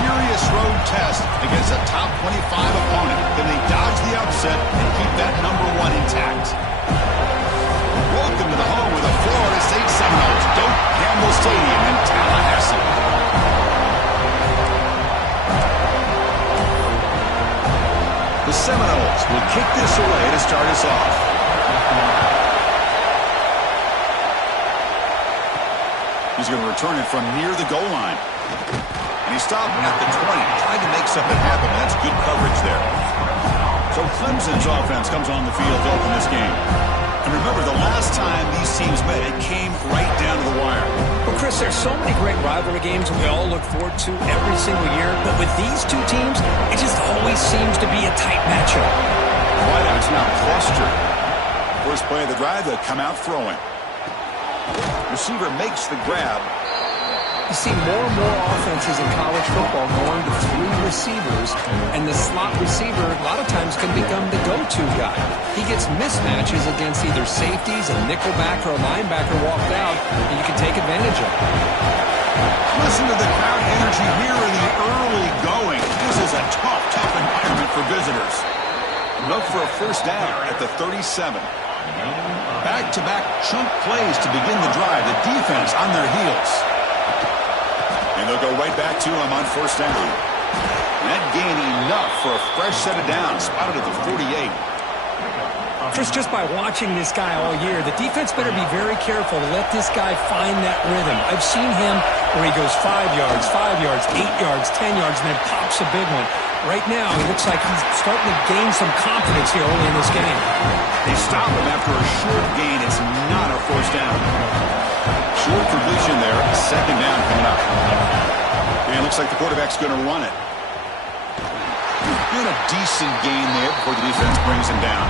serious road test against a top 25 opponent. Then they dodge the upset and keep that #1 intact. Welcome to the home of the Florida State Seminoles, Doak Campbell Stadium in Tallahassee. The Seminoles will kick this away to start us off. He's going to return it from near the goal line. And he stopped at the 20, trying to make something happen. That's good coverage there. So Clemson's offense comes on the field to open this game. And remember, the last time these teams met, it came right down to the wire. Well, Chris, there's so many great rivalry games we all look forward to every single year. But with these two teams, it just always seems to be a tight matchup. Wideouts now clustered. First play of the drive, they'll come out throwing. Receiver makes the grab. You see more and more offenses in college football going to 3 receivers, and the slot receiver a lot of times can become the go-to guy. He gets mismatches against either safeties, a nickelback, or a linebacker walked out, and you can take advantage of it. Listen to the crowd energy here in the early going. This is a tough environment for visitors. Look for a first down at the 37. Back-to-back chunk plays to begin the drive. The defense on their heels. And they'll go right back to him on first down. And that gain enough for a fresh set of downs. Spotted at the 48. Chris, just by watching this guy all year, the defense better be very careful to let this guy find that rhythm. I've seen him where he goes 5 yards, 8 yards, 10 yards, and then pops a big one. Right now, it looks like he's starting to gain some confidence here early in this game. They stop him after a short gain. It's not a first down. Short completion there. Second down coming up. And it looks like the quarterback's going to run it. And a decent gain there before the defense brings him down.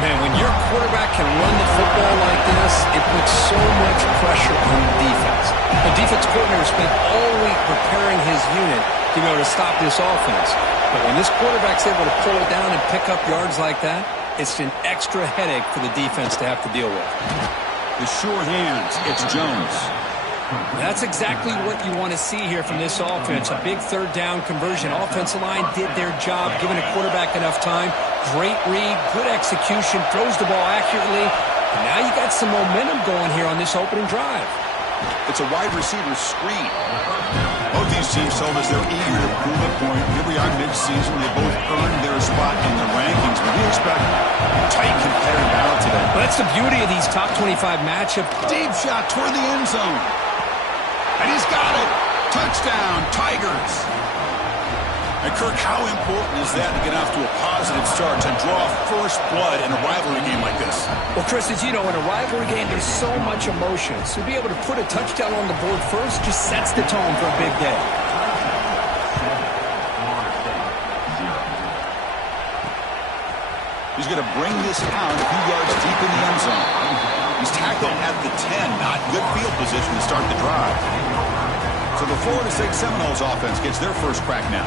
Man, when your quarterback can run the football like this, it puts so much pressure on the defense. The defense coordinator spent all week preparing his unit to be able to stop this offense. But when this quarterback's able to pull it down and pick up yards like that, it's an extra headache for the defense to have to deal with. The sure hands, it's Jones. That's exactly what you want to see here from this offense. A big third down conversion. Offensive line did their job, giving a quarterback enough time. Great read, good execution, throws the ball accurately. And now you got some momentum going here on this opening drive. It's a wide receiver screen. Both these teams told us they're eager to prove a point. Here we are mid-season. They both earned their spot in the rankings. But we expect a tight competitive battle today. Well, that's the beauty of these top 25 matchups. Deep shot toward the end zone. And he's got it. Touchdown, Tigers. And Kirk, how important is that to get off to a positive start, to draw first blood in a rivalry game like this? Well, Chris, as you know, in a rivalry game, there's so much emotion. So to be able to put a touchdown on the board first just sets the tone for a big day. He's going to bring this out a few yards deep in the end zone. He's tackled at the 10. Not good field position to start the drive. So the Florida State Seminoles offense gets their first crack now.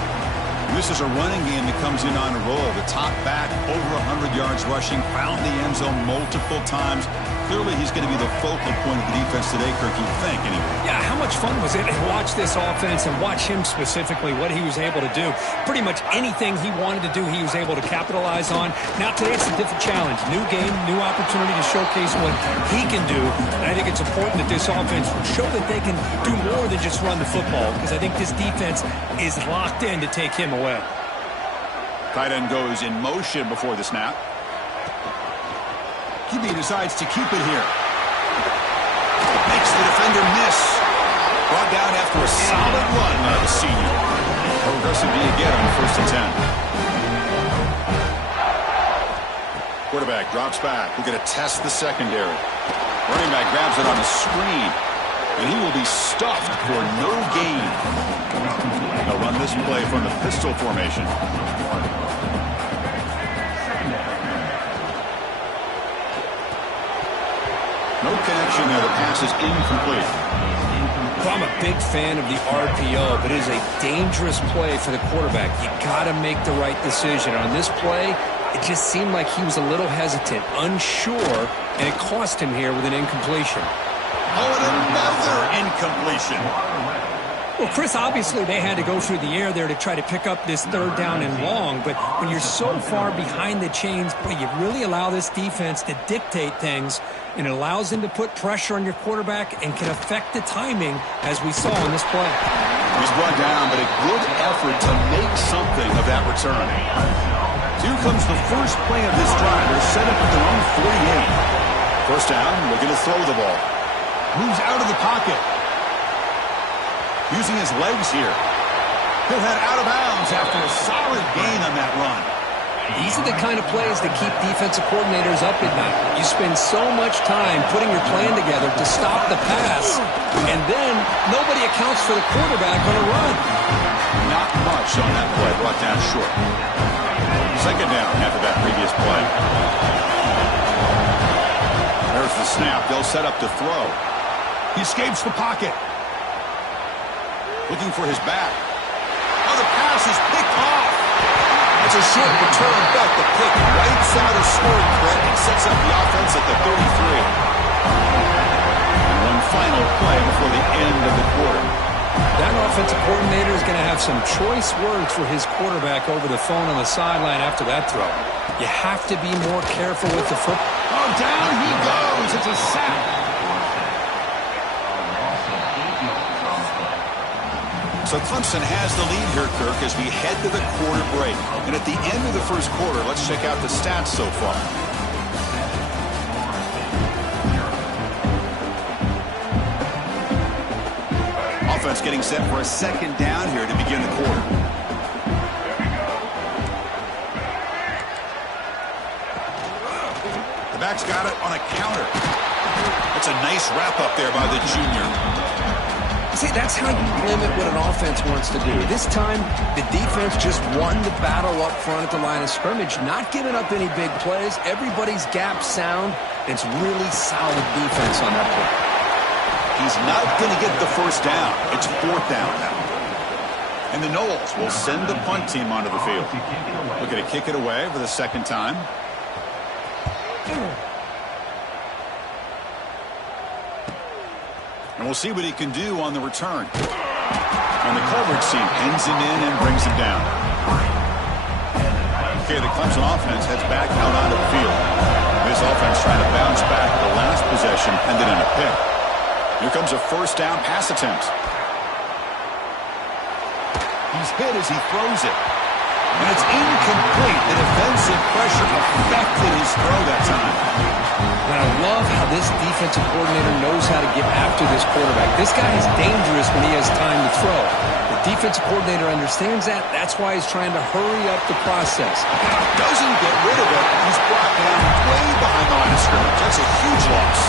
And this is a running game that comes in on a roll. The top back, over 100 yards rushing, found the end zone multiple times. Clearly, he's going to be the focal point of the defense today, Kirk, you think, anyway. Yeah, how much fun was it to watch this offense and watch him specifically, what he was able to do. Pretty much anything he wanted to do, he was able to capitalize on. Now, today, it's a different challenge. New game, new opportunity to showcase what he can do. And I think it's important that this offense show that they can do more than just run the football, because I think this defense is locked in to take him away. Tight end goes in motion before the snap. QB decides to keep it here. Makes the defender miss. Brought down after a solid run by the senior. Progressive D again on first and 10. Quarterback drops back. We're going to test the secondary. Running back grabs it on a screen. And he will be stuffed for no gain. They'll run this play from the pistol formation. No connection there. The pass is incomplete. Well, I'm a big fan of the RPO, but it is a dangerous play for the quarterback. You got to make the right decision. On this play, it just seemed like he was a little hesitant, unsure, and it cost him here with an incompletion. Oh, and another incompletion. Well, Chris, obviously they had to go through the air there to try to pick up this third down and long, but when you're so far behind the chains, boy, you really allow this defense to dictate things, and it allows them to put pressure on your quarterback and can affect the timing, as we saw in this play. He's brought down, but a good effort to make something of that return. So here comes the first play of this drive. They're set up at their own 48. First down, looking to throw the ball. Moves out of the pocket. Using his legs here. He'll head out of bounds after a solid gain on that run. These are the kind of plays that keep defensive coordinators up at night. You spend so much time putting your plan together to stop the pass, and then nobody accounts for the quarterback on a run. Not much on that play, brought down short. Second down after that previous play. There's the snap. They'll set up to throw. He escapes the pocket. Looking for his back. Oh, the pass is picked off. It's a short return, but the pick wipes out a scoring threat and sets up the offense at the 33. And one final play before the end of the quarter. That offensive coordinator is going to have some choice words for his quarterback over the phone on the sideline after that throw. You have to be more careful with the football. Oh, down he goes. It's a sack. So Clemson has the lead here, Kirk, as we head to the quarter break. And at the end of the first quarter, let's check out the stats so far. Offense getting set for a second down here to begin the quarter. The back's got it on a counter. That's a nice wrap up there by the junior. See, that's how you limit what an offense wants to do. This time, the defense just won the battle up front at the line of scrimmage, not giving up any big plays. Everybody's gap sound. It's really solid defense on that play. He's not going to get the first down. It's fourth down now. And the Noles will send the punt team onto the field. Looking to kick it away for the second time. And we'll see what he can do on the return. And the coverage team pins him in and brings him down. Okay, the Clemson offense heads back out onto the field. This offense trying to bounce back. The last possession ended in a pick. Here comes a first down pass attempt. He's hit as he throws it. And it's incomplete. The defensive pressure affected his throw that time. And I love how this defensive coordinator knows how to get after this quarterback. This guy is dangerous when he has time to throw. The defensive coordinator understands that. That's why he's trying to hurry up the process. Doesn't get rid of it. He's brought down way behind the line of scrimmage. That's a huge loss.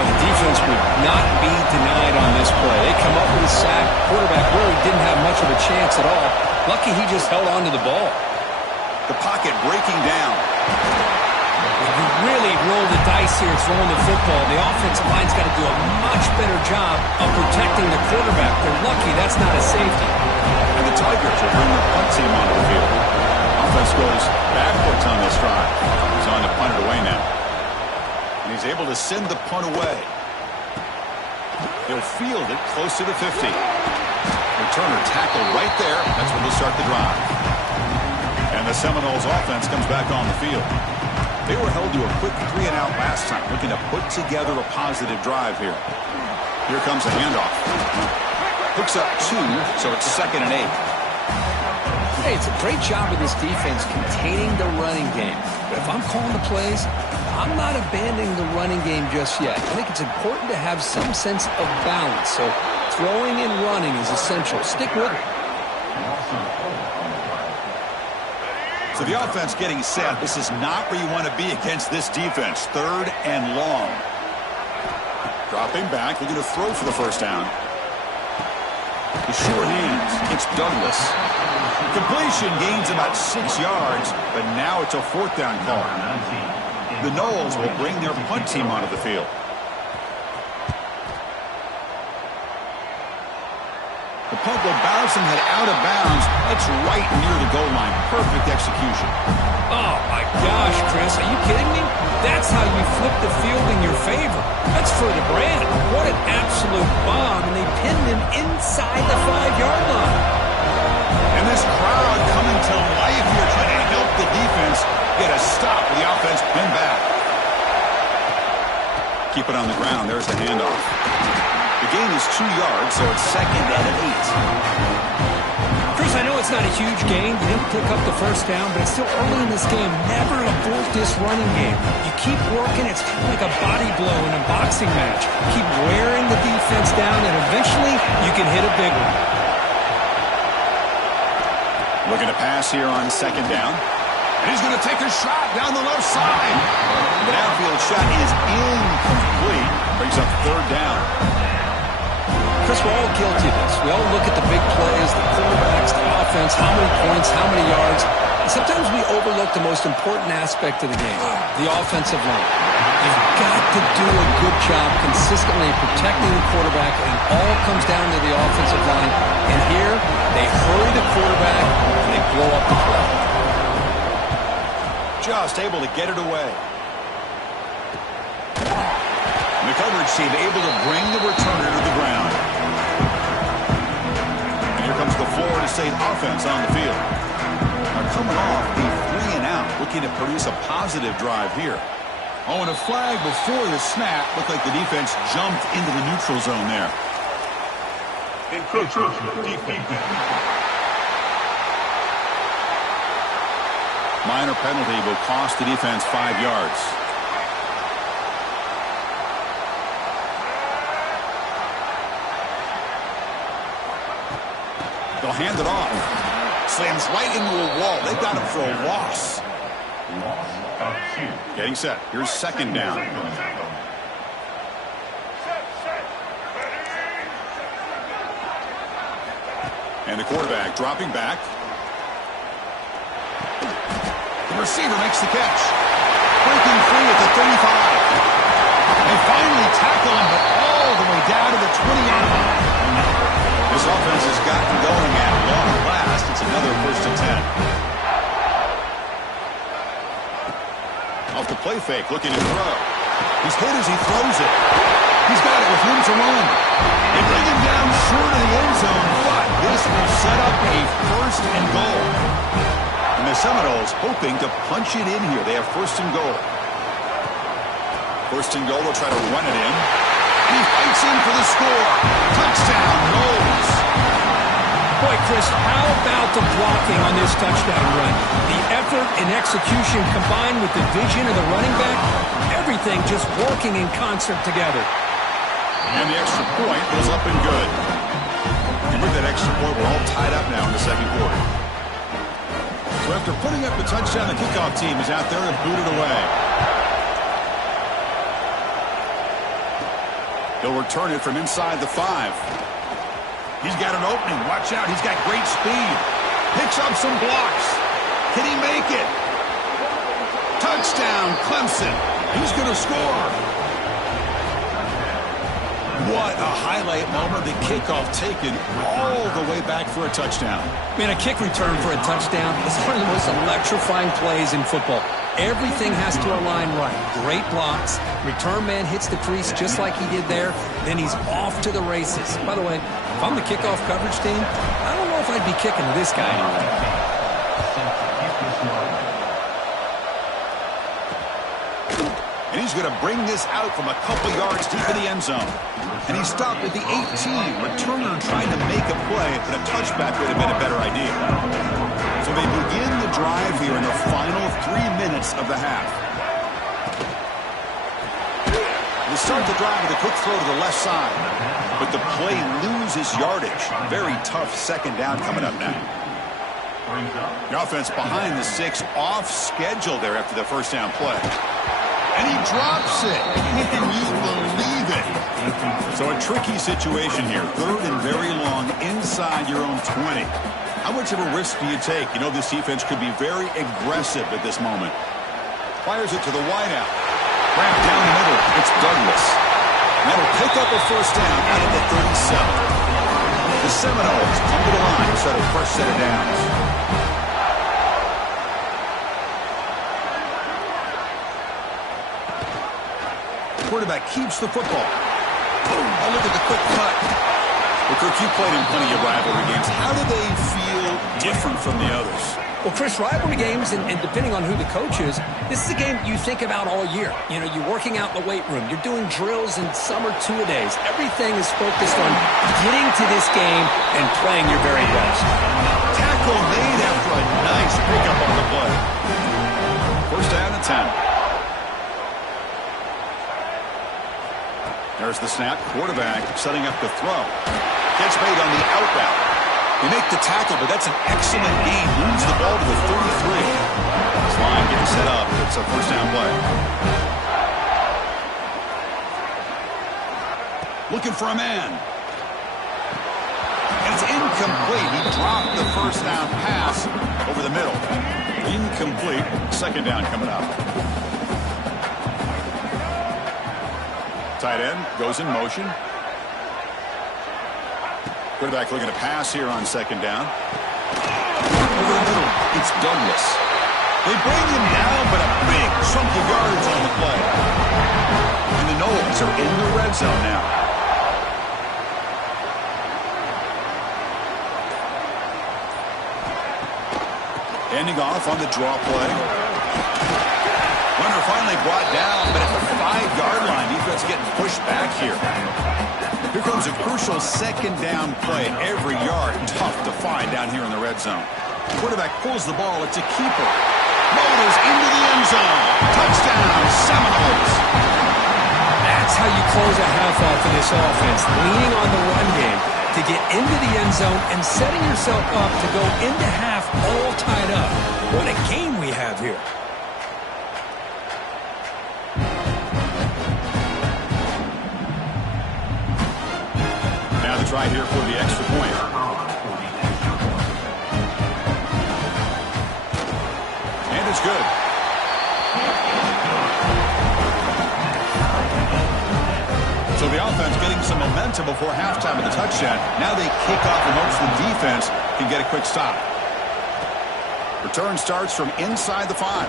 Well, the defense would not be denied on this play. They come up with a sack. Quarterback really didn't have much of a chance at all. Lucky he just held on to the ball. The pocket breaking down. You really roll the dice here throwing the football. The offensive line's got to do a much better job of protecting the quarterback. They're lucky that's not a safety. And the Tigers will bring the punt team onto the field. Offense goes backwards on this drive. He's on to punt it away now. And he's able to send the punt away. He'll field it close to the 50. Returner tackled right there. That's when they'll start the drive. And the Seminoles offense comes back on the field. They were held to a quick 3-and-out last time, looking to put together a positive drive here. Here comes a handoff. Hooks up 2, so it's 2nd and 8. Hey, it's a great job of this defense containing the running game. But if I'm calling the plays, I'm not abandoning the running game just yet. I think it's important to have some sense of balance. So throwing and running is essential. Stick with it. So the offense getting set. This is not where you want to be against this defense. 3rd and long. Dropping back, looking to throw for the first down. The short hands. It's Douglas. Completion gains about 6 yards, but now it's a 4th down call. The Noles will bring their punt team onto the field. The punt will bounce and head out of bounds It's right near the goal line. Perfect execution. Oh, my gosh, Chris. Are you kidding me? That's how you flip the field in your favor. That's for the brand. What an absolute bomb, and they pinned him inside the 5-yard line. And this crowd coming to life here, trying to help the defense get a stop with the offense pinned back. Keep it on the ground. There's the handoff. The gain is 2 yards, so it's 2nd and 8. Chris, I know it's not a huge gain. You didn't pick up the first down, but it's still early in this game. Never abort this running game. You keep working. It's kind of like a body blow in a boxing match. Keep wearing the defense down, and eventually you can hit a big one. Looking to pass here on 2nd down. And he's going to take a shot down the left side. The downfield shot is incomplete. Brings up 3rd down. Chris, we're all guilty of this. We all look at the big plays, the quarterbacks, the offense, how many points, how many yards. And sometimes we overlook the most important aspect of the game, the offensive line. You've got to do a good job consistently protecting the quarterback, and it all comes down to the offensive line. And here, they hurry the quarterback, and they blow up the play. Just able to get it away. And the coverage team able to bring the returner to the ground. And here comes the Florida State offense on the field. Now coming off a 3-and-out, looking to produce a positive drive here. Oh, and a flag before the snap. Looked like the defense jumped into the neutral zone there. Minor penalty will cost the defense 5 yards. They'll hand it off. Slams right into a wall. They've got him for a loss. Getting set. Here's 2nd down. And the quarterback dropping back. The receiver makes the catch. Breaking free at the 35. They finally tackle him, but all the way down to the 20-yard line. This offense has gotten going at long last. It's another 1st and 10. Off the play fake, looking to throw. He's hit as he throws it. He's got it with room to run. They bring him down short of the end zone, but this will set up a 1st and goal. And the Seminoles hoping to punch it in here. They have 1st and goal. 1st and goal, they'll try to run it in. And he fights in for the score. Touchdown, Noles. Boy, Chris, how about the blocking on this touchdown run? The effort and execution combined with the vision of the running back, everything just working in concert together. And the extra point is up and good. And with that extra point, we're all tied up now in the 2nd quarter. So after putting up the touchdown, the kickoff team is out there and booted away. They'll return it from inside the 5. He's got an opening. Watch out. He's got great speed. Picks up some blocks. Can he make it? Touchdown, Clemson. He's going to score. What a highlight moment. The kickoff taken all the way back for a touchdown. Man, a kick return for a touchdown is one of the most electrifying plays in football. Everything has to align right. Great blocks. Return man hits the crease just like he did there. Then he's off to the races. By the way, if I'm the kickoff coverage team, I don't know if I'd be kicking to this guy anymore. And he's going to bring this out from a couple yards deep in the end zone. And he stopped at the 18. Returner trying to make a play, but a touchback would have been a better idea. So they begin the drive here in the final 3 minutes of the half. They start the drive with a quick throw to the left side. But the play loses yardage. Very tough 2nd down coming up now. The offense behind the 6, off schedule there after the 1st down play. And he drops it. Can you believe it? So a tricky situation here. 3rd and very long inside your own 20. How much of a risk do you take? You know this defense could be very aggressive at this moment. Fires it to the wideout. Wrapped down the middle. It's Douglas. That'll pick up a 1st down out of the 37. The Seminoles come to the line to set a fresh set of downs. quarterback keeps the football. Oh, look at the quick cut. Well, Kirk, you played in plenty of rivalry games. How do they feel different from the others? Well, Chris, rivalry games, and depending on who the coach is, this is a game you think about all year. You know, you're working out in the weight room. You're doing drills and summer two-a-days. Everything is focused on getting to this game and playing your very best. Tackle made after a nice pickup on the play. First down and 10. There's the snap. Quarterback setting up the throw. Catch made on the out route. They make the tackle, but that's an excellent gain. Moves the ball to the 33. This line getting set up. It's a first down play. Looking for a man. And it's incomplete. He dropped the first down pass over the middle. Incomplete. Second down coming up. Tight end goes in motion. Quarterback looking to pass here on second down. Over the middle, it's Douglas. They bring him down, but a big chunk of yards on the play. And the Knowles are in the red zone now. Ending off on the draw play. Runner finally brought down, but at the 5-yard line, defense getting pushed back here. Here comes a crucial second down play. Every yard tough to find down here in the red zone. Quarterback pulls the ball. It's a keeper. Motors into the end zone. Touchdown, Seminoles. That's how you close a half off in this offense. Leaning on the run game to get into the end zone and setting yourself up to go into half all tied up. What a game we have here. Now the try here for the extra point. And it's good. So the offense getting some momentum before halftime of the touchdown. Now they kick off in hopes the defense can get a quick stop. Return starts from inside the 5.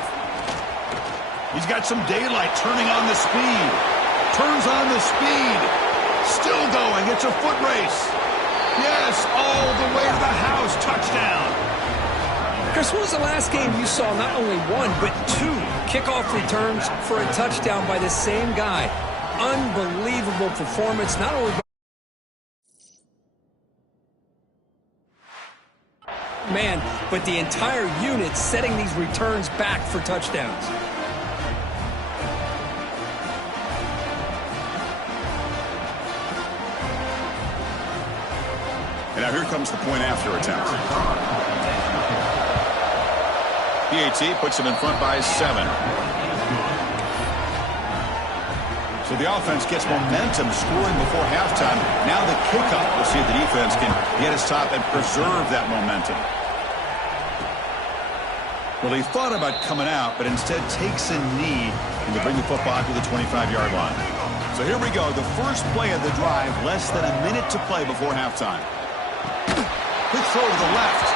He's got some daylight turning on the speed. Turns on the speed. Still going. It's a foot race. Yes, all the way to the house. Touchdown. Chris, when was the last game you saw not only one, but 2 kickoff returns for a touchdown by the same guy? Unbelievable performance, not only by man, but the entire unit setting these returns back for touchdowns. And now here comes the point after attempt. PAT puts him in front by 7. So the offense gets momentum scoring before halftime. Now the kickoff. We'll see if the defense can get his top and preserve that momentum. Well, he thought about coming out, but instead takes a knee and to bring the football to the 25-yard line. So here we go. The first play of the drive, less than a minute to play before halftime. Quick throw to the left.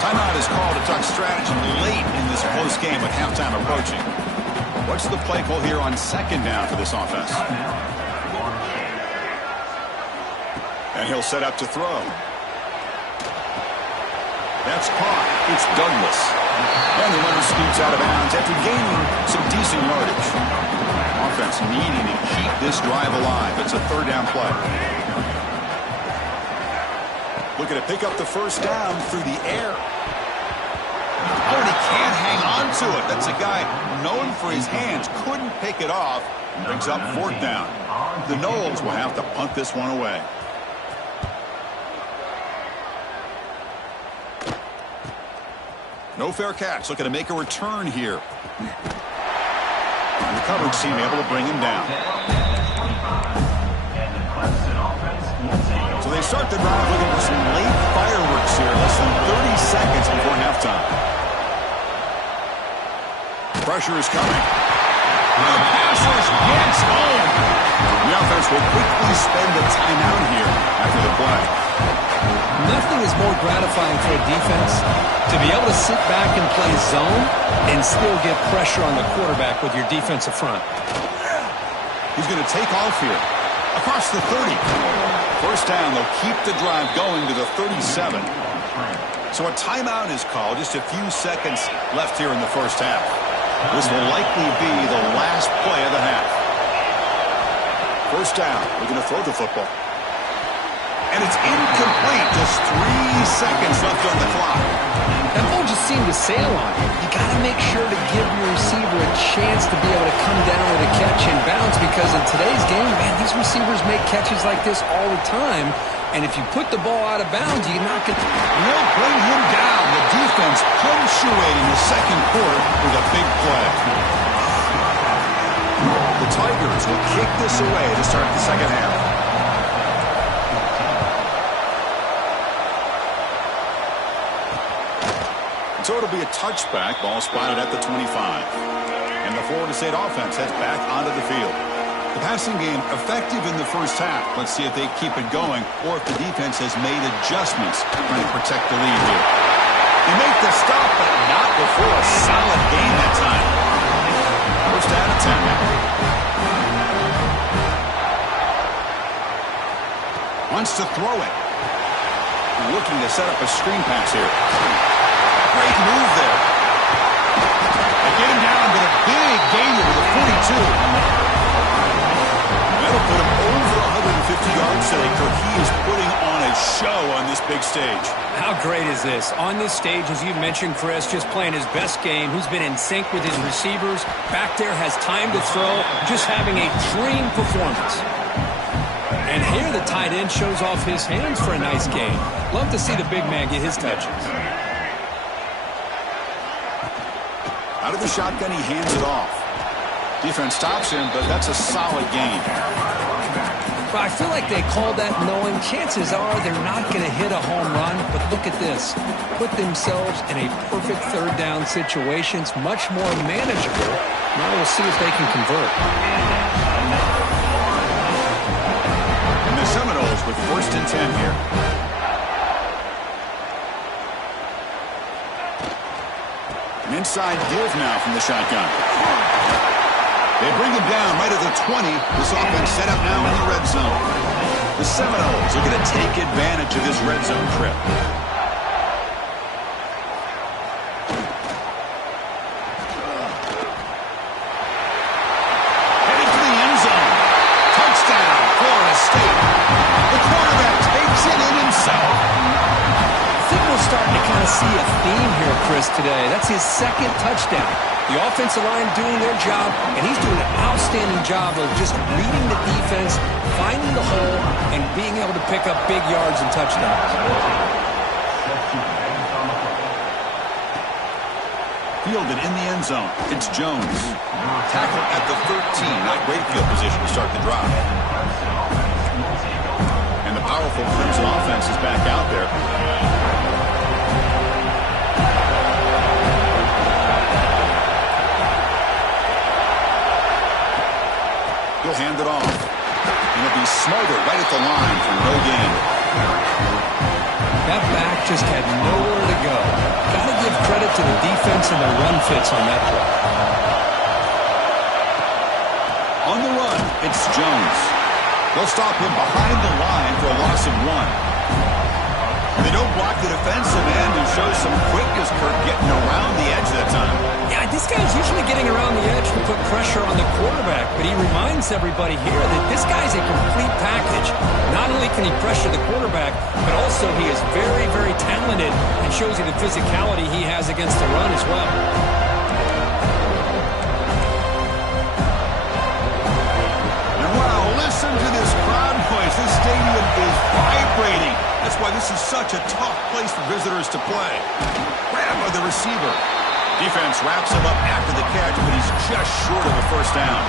Timeout is called to talk strategy late in this close game with halftime approaching. What's the play call here on second down for this offense? And he'll set up to throw. That's caught. It's Douglas. And the runner scoots out of bounds after gaining some decent yardage. Offense needing to keep this drive alive. It's a third down play. Looking to pick up the first down through the air. Oh, and he can't hang on to it. That's a guy known for his hands. Couldn't pick it off. Brings up fourth down. The Knowles will have to punt this one away. No fair catch. Looking to make a return here. And the coverage team able to bring him down. So they start the drive looking for some late fireworks here. Less than 30 seconds before halftime. Pressure is coming. And the pass rush gets home. The offense will quickly spend the timeout here after the play. Nothing is more gratifying for a defense to be able to sit back and play zone and still get pressure on the quarterback with your defensive front. He's going to take off here. Across the 30. First down, they'll keep the drive going to the 37. So a timeout is called. Just a few seconds left here in the first half. This will likely be the last play of the half. First down. We're going to throw the football. And it's incomplete. Just 3 seconds left on the clock. That ball just seemed to sail on it. You got to make sure to give your receiver a chance to be able to come down with a catch and bounce, because in today's game, man, these receivers make catches like this all the time. And if you put the ball out of bounds, you're not going to... They'll bring him down. The defense punctuating the second quarter with a big play. The Tigers will kick this away to start the second half. So it'll be a touchback. Ball spotted at the 25. And the Florida State offense heads back onto the field. The passing game effective in the first half. Let's see if they keep it going or if the defense has made adjustments trying to protect the lead here. They make the stop, but not before a solid gain that time. First down and 10. Wants to throw it. Looking to set up a screen pass here. Great move there. They get him down, but a big gain to the 42. That'll put him over 150 yards today. Kirk, he is putting on a show on this big stage. How great is this? On this stage, as you mentioned, Chris, just playing his best game. He's been in sync with his receivers. Back there, has time to throw. Just having a dream performance. And here the tight end shows off his hands for a nice gain. Love to see the big man get his touches. Out of the shotgun, he hands it off. Defense stops him, but that's a solid gain. But I feel like they called that knowing chances are they're not going to hit a home run. But look at this. Put themselves in a perfect third down situation. It's much more manageable. Now we'll see if they can convert. And the Seminoles with first and 10 here. An inside give now from the shotgun. They bring him down right at the 20. This offense set up now in the red zone. The Seminoles are going to take advantage of this red zone trip. Headed for the end zone. Touchdown, Florida State. The quarterback takes it in himself. I think we're starting to kind of see a theme here, Chris, today. That's his second touchdown. The offensive line doing their job, and he's doing an outstanding job of just reading the defense, finding the hole, and being able to pick up big yards and touchdowns. Fielded in the end zone. It's Jones. Tackle at the 13. Not great field position to start the drive. And the powerful Clemson offense is back out there. He'll hand it off. And it'll be smothered right at the line for no gain. That back just had nowhere to go. Got to give credit to the defense and the run fits on that play. On the run, it's Jones. They'll stop him behind the line for a loss of 1. They don't block the defensive end and show some quickness, Kirk, getting around the edge that time. Yeah, this guy's usually getting around the edge to put pressure on the quarterback, but he reminds everybody here that this guy's a complete package. Not only can he pressure the quarterback, but also he is very, very talented and shows you the physicality he has against the run as well. And wow, listen to this crowd noise. This stadium is vibrating. That's why this is such a tough place for visitors to play. Grab by the receiver. Defense wraps him up after the catch, but he's just short of a first down.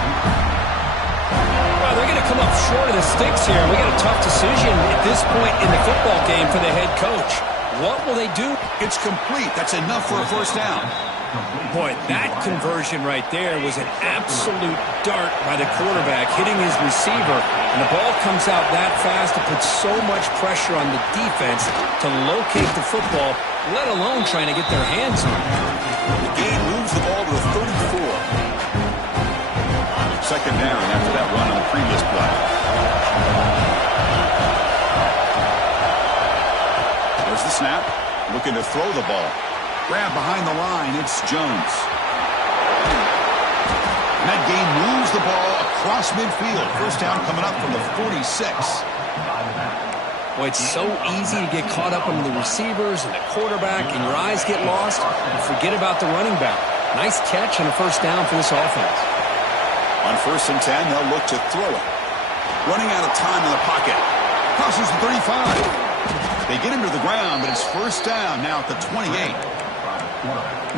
Well, they're going to come up short of the sticks here. We got a tough decision at this point in the football game for the head coach. What will they do? It's complete. That's enough for a first down. Boy, that conversion right there was an absolute dart by the quarterback, hitting his receiver, and the ball comes out that fast to put so much pressure on the defense to locate the football, let alone trying to get their hands on it. The game moves the ball to the 34. second down after that run on the previous play. There's the snap. Looking to throw the ball. Grab behind the line. It's Jones. And that game moves the ball across midfield. First down coming up from the 46. Well, it's so easy to get caught up on the receivers and the quarterback, and your eyes get lost. You forget about the running back. Nice catch and a first down for this offense. On 1st and 10, they'll look to throw it. Running out of time in the pocket. Crosses the 35. They get him to the ground, but it's first down now at the 28.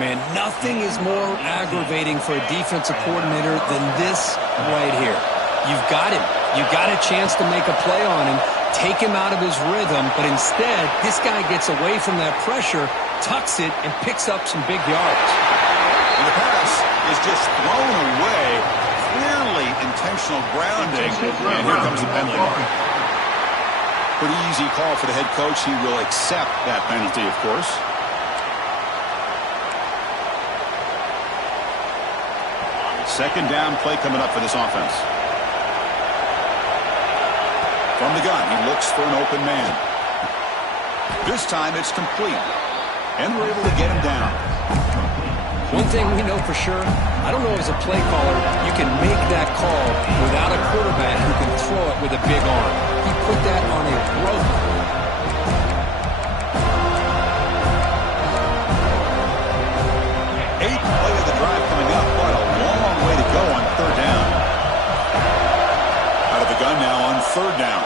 Man, nothing is more aggravating for a defensive coordinator than this right here. You've got him. You've got a chance to make a play on him, take him out of his rhythm, but instead, this guy gets away from that pressure, tucks it, and picks up some big yards. And the pass is just thrown away. Clearly intentional grounding, and here comes the penalty mark. Pretty easy call for the head coach. He will accept that penalty, of course. Second down play coming up for this offense. From the gun, he looks for an open man. This time it's complete. And we're able to get him down. One thing we know for sure, I don't know as a play caller, you can make that call without a quarterback who can throw it with a big arm. He put that on a rope. Eighth play of the drive coming up. What a long way to go on third down. Out of the gun now on third down.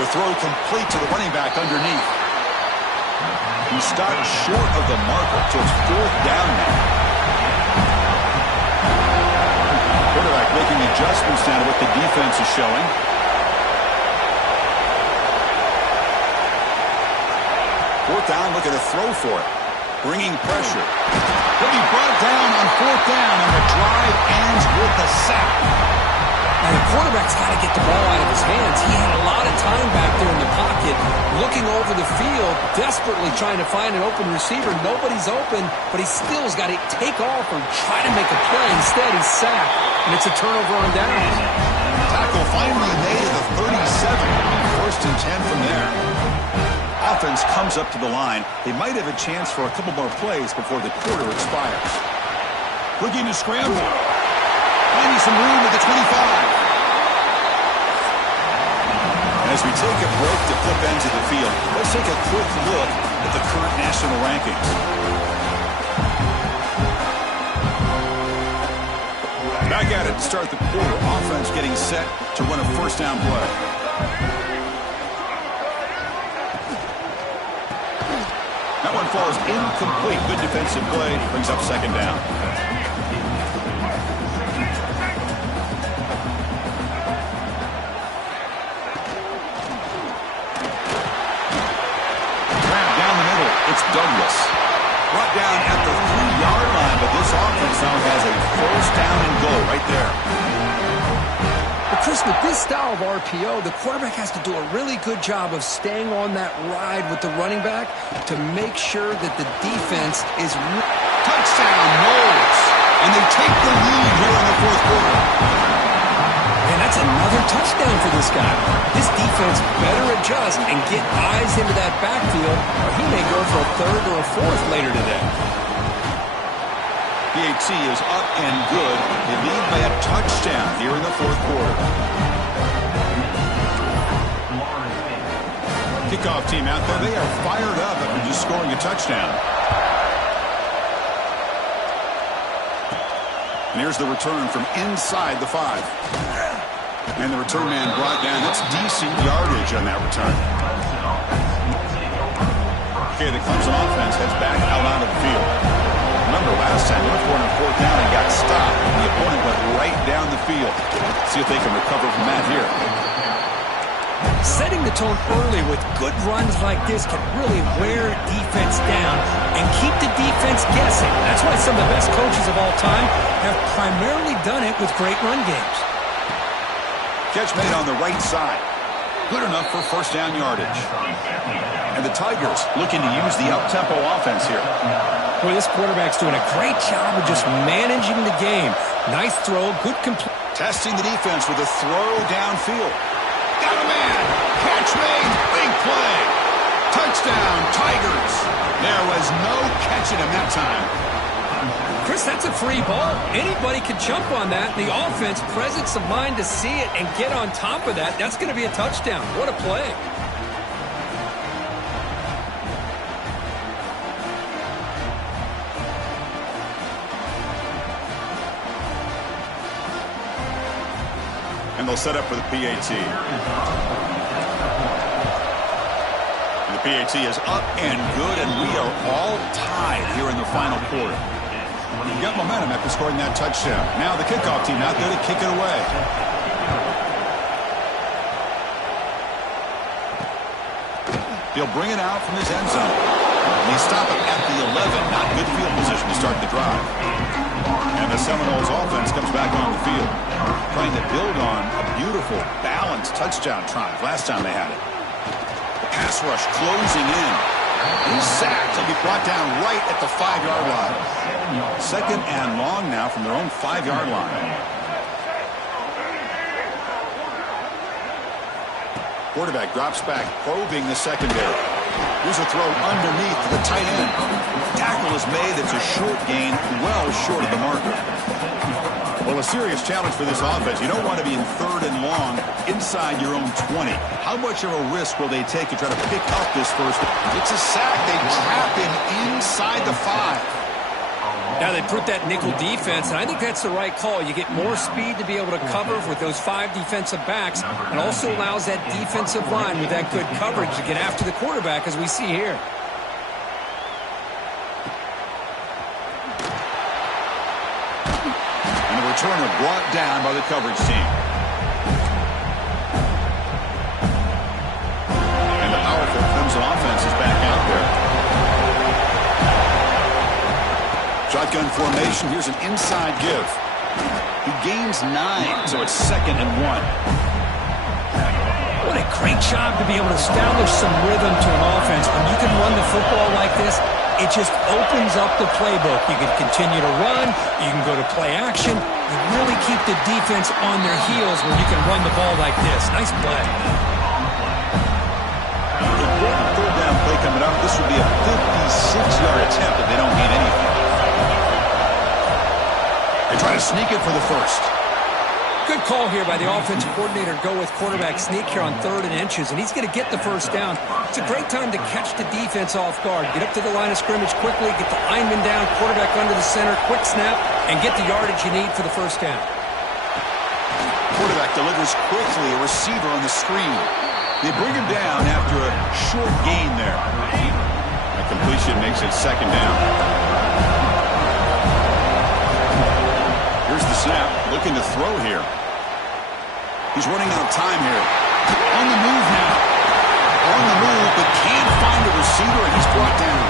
The throw complete to the running back underneath. He stopped short of the marker, so it's fourth down now. Quarterback making adjustments now to what the defense is showing. Fourth down, looking to throw for it. Bringing pressure. He'll be brought down on fourth down, and the drive ends with a sack. Now, the quarterback's got to get the ball out of his hands. He had a lot of time back there in the pocket, looking over the field, desperately trying to find an open receiver. Nobody's open, but he still has got to take off or try to make a play. Instead, he's sacked, and it's a turnover on downs. Tackle finally made at the 37. First and 10 from there. Offense comes up to the line. They might have a chance for a couple more plays before the quarter expires. Looking to scramble. Finding some room at the 25. As we take a break to flip ends of the field, let's take a quick look at the current national rankings. Back at it to start the quarter. Offense getting set to run a first down play. That one falls incomplete. Good defensive play. Brings up second down. Douglas. Brought down at the 3-yard line, but this offense now has a first down and goal right there. But Chris, with this style of RPO, the quarterback has to do a really good job of staying on that ride with the running back to make sure that the defense is... Touchdown, Knowles. And they take the lead here in the fourth quarter. And that's another touchdown for this guy. This defense better adjust and get eyes into that backfield, or he may go for a third or a fourth later today. PAT is up and good. They lead by a touchdown here in the fourth quarter. Kickoff team out there. They are fired up after just scoring a touchdown. And here's the return from inside the 5. And the return man brought down. That's decent yardage on that return. Okay, the Clemson offense heads back out onto the field. Remember last time, they went for it on fourth down and got stopped. The opponent went right down the field. See if they can recover from that here. Setting the tone early with good runs like this can really wear defense down and keep the defense guessing. That's why some of the best coaches of all time have primarily done it with great run games. Catch made on the right side. Good enough for first down yardage. And the Tigers looking to use the up-tempo offense here. Boy, this quarterback's doing a great job of just managing the game. Nice throw, good complete. Testing the defense with a throw downfield. Got a man. Catch made. Big play. Touchdown, Tigers. There was no catching him that time. Chris, that's a free ball. Anybody can jump on that. The offense, presence of mind to see it and get on top of that. That's going to be a touchdown. What a play. And they'll set up for the PAT. And the PAT is up and good, and we are all tied here in the final quarter. You got momentum after scoring that touchdown. Now the kickoff team out there to kick it away. He'll bring it out from his end zone. And they stop it at the 11. Not good field position to start the drive. And the Seminoles offense comes back on the field, trying to build on a beautiful, balanced touchdown drive last time they had it. The pass rush closing in. He's sacked. He'll be brought down right at the 5-yard line. Second and long now from their own 5-yard line. Quarterback drops back, probing the secondary. Here's a throw underneath to the tight end. Tackle is made. It's a short gain, well short of the marker. Well, a serious challenge for this offense. You don't want to be in third and long inside your own 20. How much of a risk will they take to try to pick up this first? It's a sack. They trap him inside the 5. Now they put that nickel defense, and I think that's the right call. You get more speed to be able to cover with those 5 defensive backs, and also allows that defensive line with that good coverage to get after the quarterback, as we see here. And the returner brought down by the coverage team. And the powerful Clemson offense is back out there. Shotgun formation. Here's an inside give. He gains 9, so it's 2nd and 1. What a great job to be able to establish some rhythm to an offense. When you can run the football like this, it just opens up the playbook. You can continue to run. You can go to play action. You really keep the defense on their heels when you can run the ball like this. Nice play. Important third down play coming up. This would be a 56-yard attempt if they don't gain anything. They try to sneak it for the first. Good call here by the offensive coordinator to go with quarterback sneak here on 3rd and inches, and he's going to get the first down. It's a great time to catch the defense off guard. Get up to the line of scrimmage quickly, get the lineman down, quarterback under the center, quick snap, and get the yardage you need for the first down. Quarterback delivers quickly, a receiver on the screen. They bring him down after a short gain there. A completion makes it 2nd down. Here's the snap, looking to throw here. He's running out of time here. On the move now. On the move, but can't find a receiver, and he's brought down.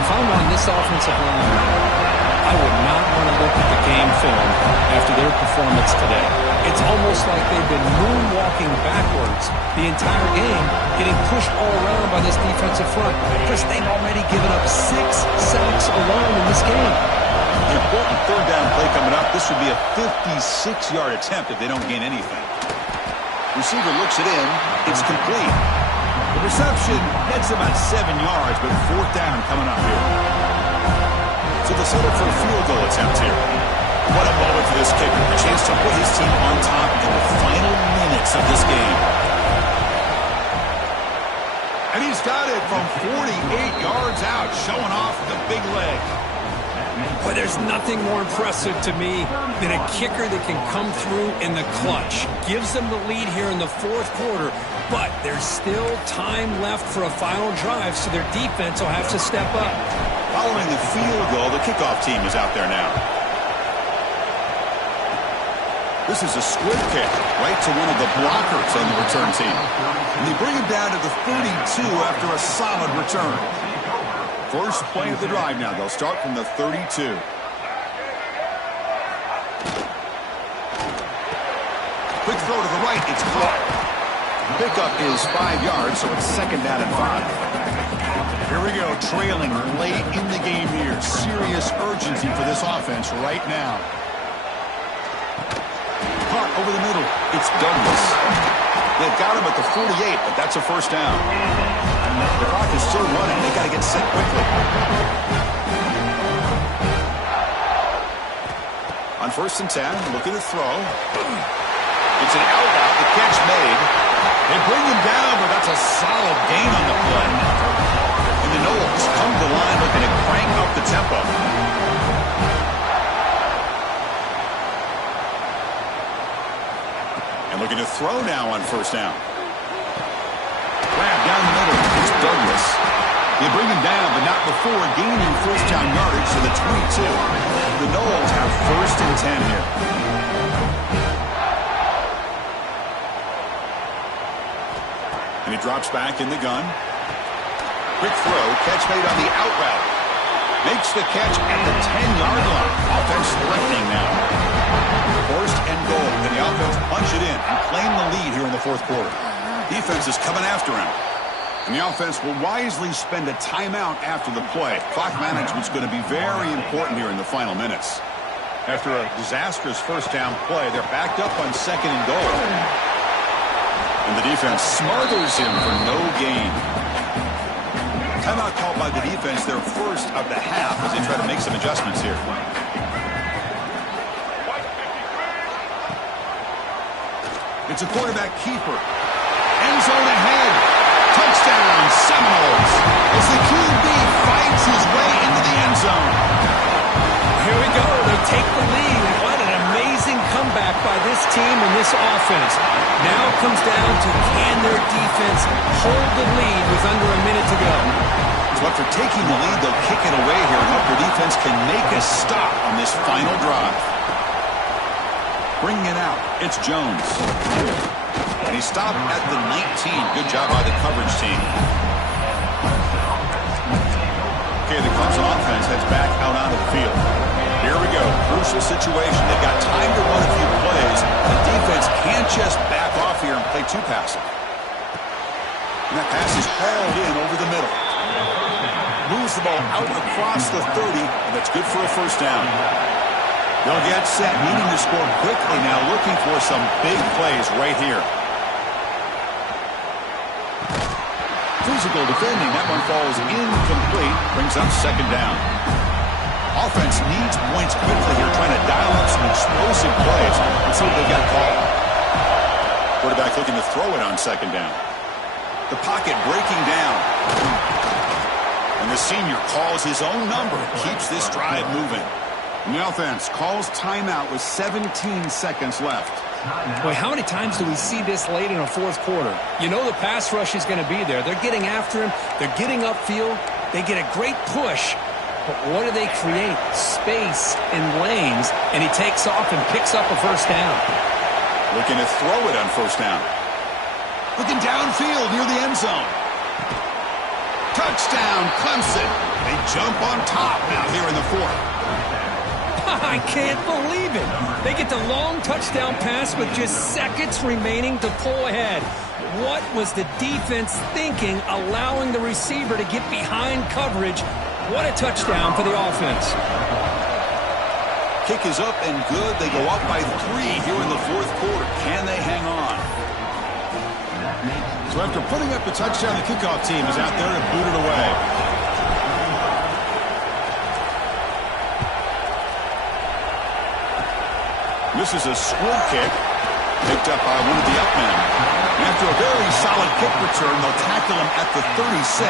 If I'm on this offensive line, I would not want to look at the game film after their performance today. It's almost like they've been moonwalking backwards the entire game, getting pushed all around by this defensive front. Chris, they've already given up 6 sacks alone in this game. An important third down play coming up. This would be a 56-yard attempt if they don't gain anything. Receiver looks it in. It's complete. The reception gets about 7 yards, but 4th down coming up here. So the setup for a field goal attempt here. What a moment for this kicker. A chance to put his team on top in the final minutes of this game. And he's got it from 48 yards out, showing off the big leg. Boy, there's nothing more impressive to me than a kicker that can come through in the clutch. Gives them the lead here in the 4th quarter, but there's still time left for a final drive, so their defense will have to step up. Following the field goal, the kickoff team is out there now. This is a split kick right to one of the blockers on the return team. And they bring him down to the 32 after a solid return. First play of the drive now. They'll start from the 32. Quick throw to the right. It's caught. Pickup is 5 yards, so it's 2nd down and 5. Here we go, trailing late in the game here. Serious urgency for this offense right now. Caught over the middle. It's Douglas. They've got him at the 48, but that's a first down. The clock is still running. They got to get set quickly. On 1st and 10, looking to throw. It's an out route. The catch made. They bring him down, but that's a solid gain on the play. And the Knowles come to the line looking to crank up the tempo. And looking to throw now on 1st down. Grab down the middle. It's Douglas. They bring him down, but not before gaining 1st down yardage to the 22. The Knowles have 1st and 10 here. And he drops back in the gun. Quick throw, catch made on the out route. Makes the catch at the 10-yard line. Offense threatening now. 1st and goal. And the offense punch it in and claim the lead here in the 4th quarter. Defense is coming after him. And the offense will wisely spend a timeout after the play. Clock management's going to be very important here in the final minutes. After a disastrous 1st down play, they're backed up on 2nd and goal. And the defense smothers him for no gain. Timeout called by the defense, their 1st of the half, as they try to make some adjustments here. It's a quarterback keeper. End zone ahead. Touchdown, Seminoles. As the QB fights his way into the end zone. Here we go. They take the lead. What an amazing comeback by this team and this offense. Now it comes down to can their defense hold the lead with under a minute to go. So after taking the lead, they'll kick it away here and hope their defense can make a stop on this final drive. Bringing it out, it's Jones. And he stopped at the 19. Good job by the coverage team. Okay, the Clemson offense heads back out onto the field. Here we go. Crucial situation. They've got time to run a few plays. The defense can't just back off here and play too passive. And that pass is hauled in over the middle. Moves the ball out across the 30, and that's good for a 1st down. They'll get set, needing to score quickly now, looking for some big plays right here. Physical defending. That one falls incomplete. Brings up 2nd down. Offense needs points quickly here, trying to dial up some explosive plays. Let's see what they've got called. Quarterback looking to throw it on 2nd down. The pocket breaking down. And the senior calls his own number and keeps this drive moving. And the offense calls timeout with 17 seconds left. Boy, how many times do we see this late in a 4th quarter? You know the pass rush is going to be there. They're getting after him. They're getting upfield. They get a great push. But what do they create? Space and lanes. And he takes off and picks up a 1st down. Looking to throw it on 1st down. Looking downfield near the end zone. Touchdown, Clemson. They jump on top now here in the 4th. I can't believe it. They get the long touchdown pass with just seconds remaining to pull ahead. What was the defense thinking, allowing the receiver to get behind coverage? What a touchdown for the offense. Kick is up and good. They go up by 3 here in the 4th quarter. Can they hang on? So after putting up the touchdown, the kickoff team is out there to boot it away. This is a squib kick, picked up by one of the up men. And after a very solid kick return, they'll tackle him at the 36.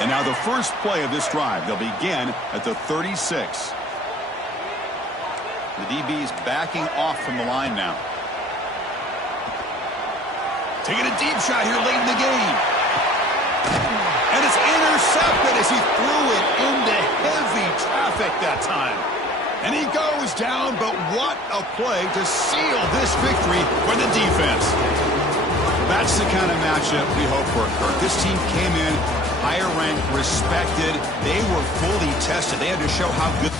And now the first play of this drive, they'll begin at the 36. The DB is backing off from the line now. Taking a deep shot here late in the game. And it's intercepted as he threw it into heavy traffic that time. And he goes down, but what a play to seal this victory for the defense. That's the kind of matchup we hope for, Kirk. This team came in higher ranked, respected. They were fully tested. They had to show how good.